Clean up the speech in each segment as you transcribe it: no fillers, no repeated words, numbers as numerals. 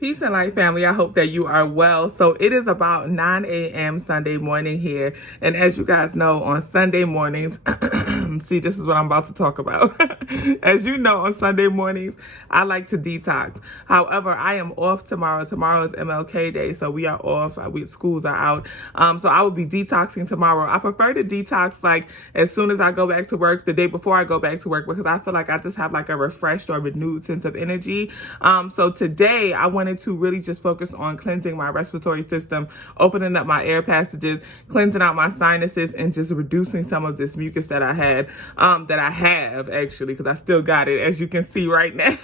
Peace and light, family. I hope that you are well. So it is about 9 a.m. Sunday morning here. And as you guys know, on Sunday mornings, see, this is what I'm about to talk about. As you know, on Sunday mornings, I like to detox. However, I am off tomorrow. Tomorrow is MLK Day, so we are off. Schools are out. So I will be detoxing tomorrow. I prefer to detox like as soon as I go back to work, the day before I go back to work, because I feel like I just have like a refreshed or renewed sense of energy. So today I wanted to really just focus on cleansing my respiratory system, opening up my air passages, cleansing out my sinuses, and just reducing some of this mucus that I had, that I have actually, because I still got it, as you can see right now.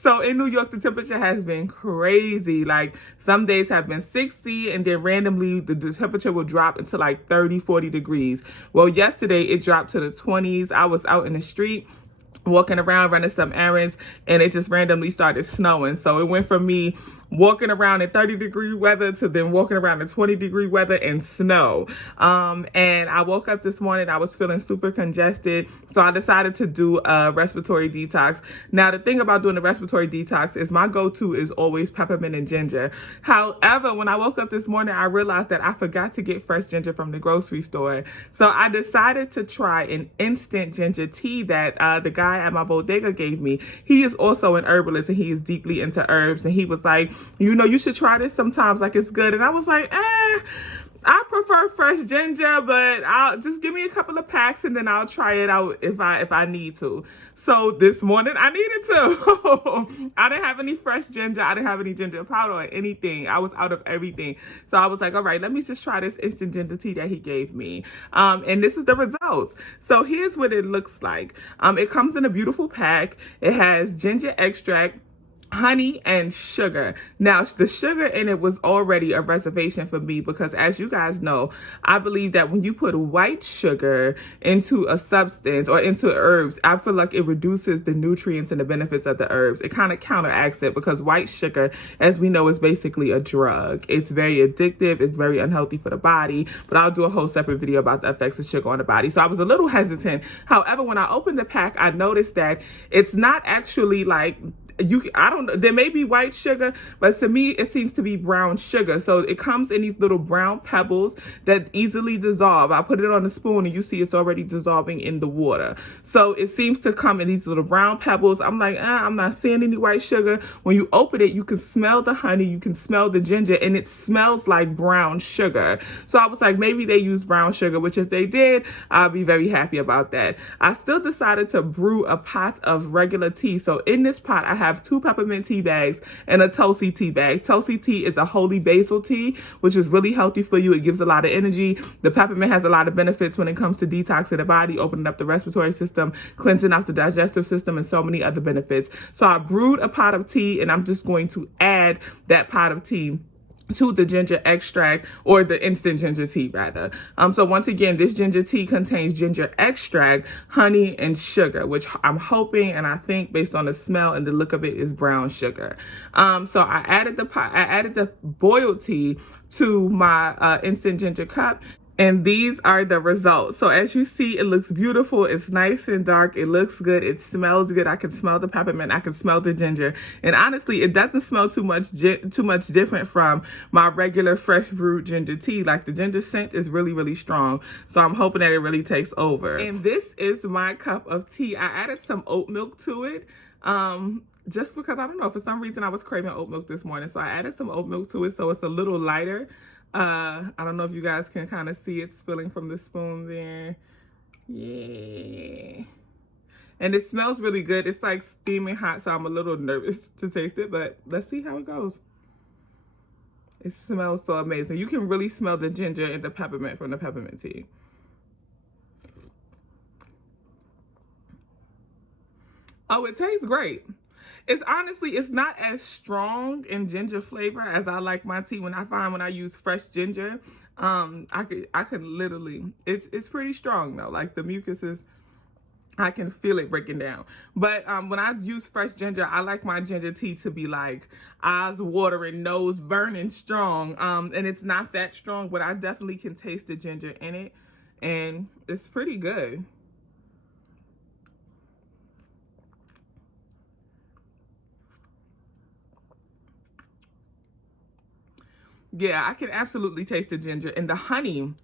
So in New York, the temperature has been crazy. Like some days have been 60, and then randomly the temperature will drop into like 30, 40 degrees. Well, yesterday it dropped to the 20s. I was out in the street walking around running some errands, and it just randomly started snowing. So it went from me walking around in 30-degree weather to then walking around in 20-degree weather and snow. And I woke up this morning, I was feeling super congested, so I decided to do a respiratory detox. Now the thing about doing a respiratory detox is my go-to is always peppermint and ginger. However, when I woke up this morning, I realized that I forgot to get fresh ginger from the grocery store. So I decided to try an instant ginger tea that the guy at my bodega gave me. He is also an herbalist, and he is deeply into herbs, and he was like, you should try this sometimes, like it's good. And I was like, I prefer fresh ginger, but I'll just give me a couple of packs and then I'll try it out if I need to. So this morning I needed to. I didn't have any fresh ginger. I didn't have any ginger powder or anything. I was out of everything. So I was like, all right, let me just try this instant ginger tea that he gave me. And this is the results. So here's what it looks like. It comes in a beautiful pack. It has ginger extract, honey, and sugar. Now, the sugar in it was already a reservation for me because, as you guys know, I believe that when you put white sugar into a substance or into herbs, I feel like it reduces the nutrients and the benefits of the herbs. It kind of counteracts it because white sugar, as we know, is basically a drug. It's very addictive. It's very unhealthy for the body, but I'll do a whole separate video about the effects of sugar on the body. So I was a little hesitant. However, when I opened the pack, I noticed that it's not actually like there may be white sugar, but to me it seems to be brown sugar. So it comes in these little brown pebbles that easily dissolve. I put it on a spoon and you see it's already dissolving in the water. So it seems to come in these little brown pebbles. I'm like, I'm not seeing any white sugar. When you open it, you can smell the honey, you can smell the ginger, and it smells like brown sugar. So I was like, maybe they use brown sugar, which if they did, I'll be very happy about that. I still decided to brew a pot of regular tea. So in this pot, I have 2 peppermint tea bags and a Tulsi tea bag. Tulsi tea is a holy basil tea, which is really healthy for you. It gives a lot of energy. The peppermint has a lot of benefits when it comes to detoxing the body, opening up the respiratory system, cleansing out the digestive system, and so many other benefits. So I brewed a pot of tea, and I'm just going to add that pot of tea to the ginger extract, or the instant ginger tea rather. So once again, this ginger tea contains ginger extract, honey, and sugar, which I'm hoping and I think based on the smell and the look of it is brown sugar. So I added the boiled tea to my instant ginger cup. And these are the results. So as you see, it looks beautiful. It's nice and dark. It looks good. It smells good. I can smell the peppermint. I can smell the ginger. And honestly, it doesn't smell too much different from my regular fresh brewed ginger tea. Like the ginger scent is really, really strong. So I'm hoping that it really takes over. And this is my cup of tea. I added some oat milk to it. Just because, I don't know, for some reason I was craving oat milk this morning. So I added some oat milk to it so it's a little lighter. I don't know if you guys can kind of see it spilling from the spoon there. Yeah. And it smells really good. It's like steaming hot, so I'm a little nervous to taste it, but let's see how it goes. It smells so amazing. You can really smell the ginger and the peppermint from the peppermint tea. Oh, it tastes great. It's not as strong in ginger flavor as I like my tea. When I use fresh ginger, I could literally, it's pretty strong though. Like the mucus is, I can feel it breaking down. But when I use fresh ginger, I like my ginger tea to be like eyes watering, nose burning strong. And it's not that strong, but I definitely can taste the ginger in it, and it's pretty good. Yeah, I can absolutely taste the ginger. And the honey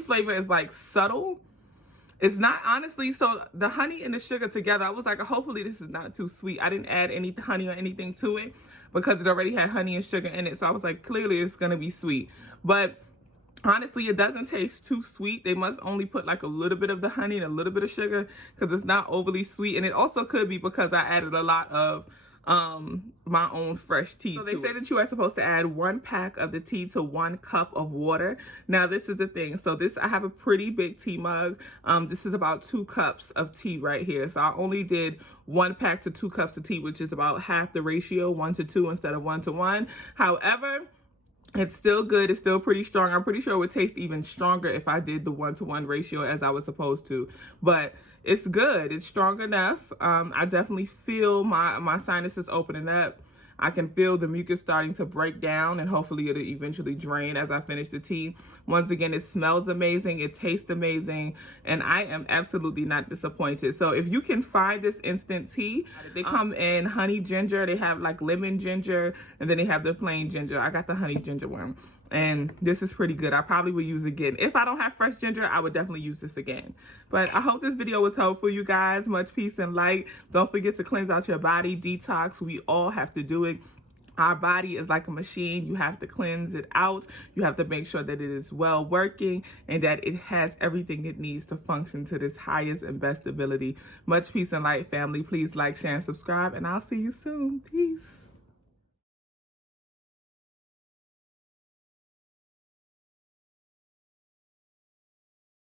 flavor is like subtle. It's not, honestly. So the honey and the sugar together, I was like, hopefully this is not too sweet. I didn't add any honey or anything to it because it already had honey and sugar in it. So I was like, clearly it's going to be sweet. But honestly, it doesn't taste too sweet. They must only put like a little bit of the honey and a little bit of sugar because it's not overly sweet. And it also could be because I added a lot of my own fresh tea. So they say that you are supposed to add 1 pack of the tea to 1 cup of water. Now this is the thing. So I have a pretty big tea mug. This is about 2 cups of tea right here. So I only did 1 pack to 2 cups of tea, which is about half the ratio, 1 to 2 instead of 1 to 1. However, it's still good. It's still pretty strong. I'm pretty sure it would taste even stronger if I did the 1-to-1 ratio as I was supposed to. But it's good. It's strong enough. I definitely feel my sinuses opening up. I can feel the mucus starting to break down, and hopefully it'll eventually drain as I finish the tea. Once again, it smells amazing. It tastes amazing. And I am absolutely not disappointed. So if you can find this instant tea, they come in honey ginger. They have like lemon ginger, and then they have the plain ginger. I got the honey ginger one. And this is pretty good. I probably will use it again. If I don't have fresh ginger, I would definitely use this again. But I hope this video was helpful, you guys. Much peace and light. Don't forget to cleanse out your body, detox. We all have to do it. Our body is like a machine. You have to cleanse it out. You have to make sure that it is well working and that it has everything it needs to function to this highest and best ability. Much peace and light, family. Please like, share, and subscribe, and I'll see you soon. Peace.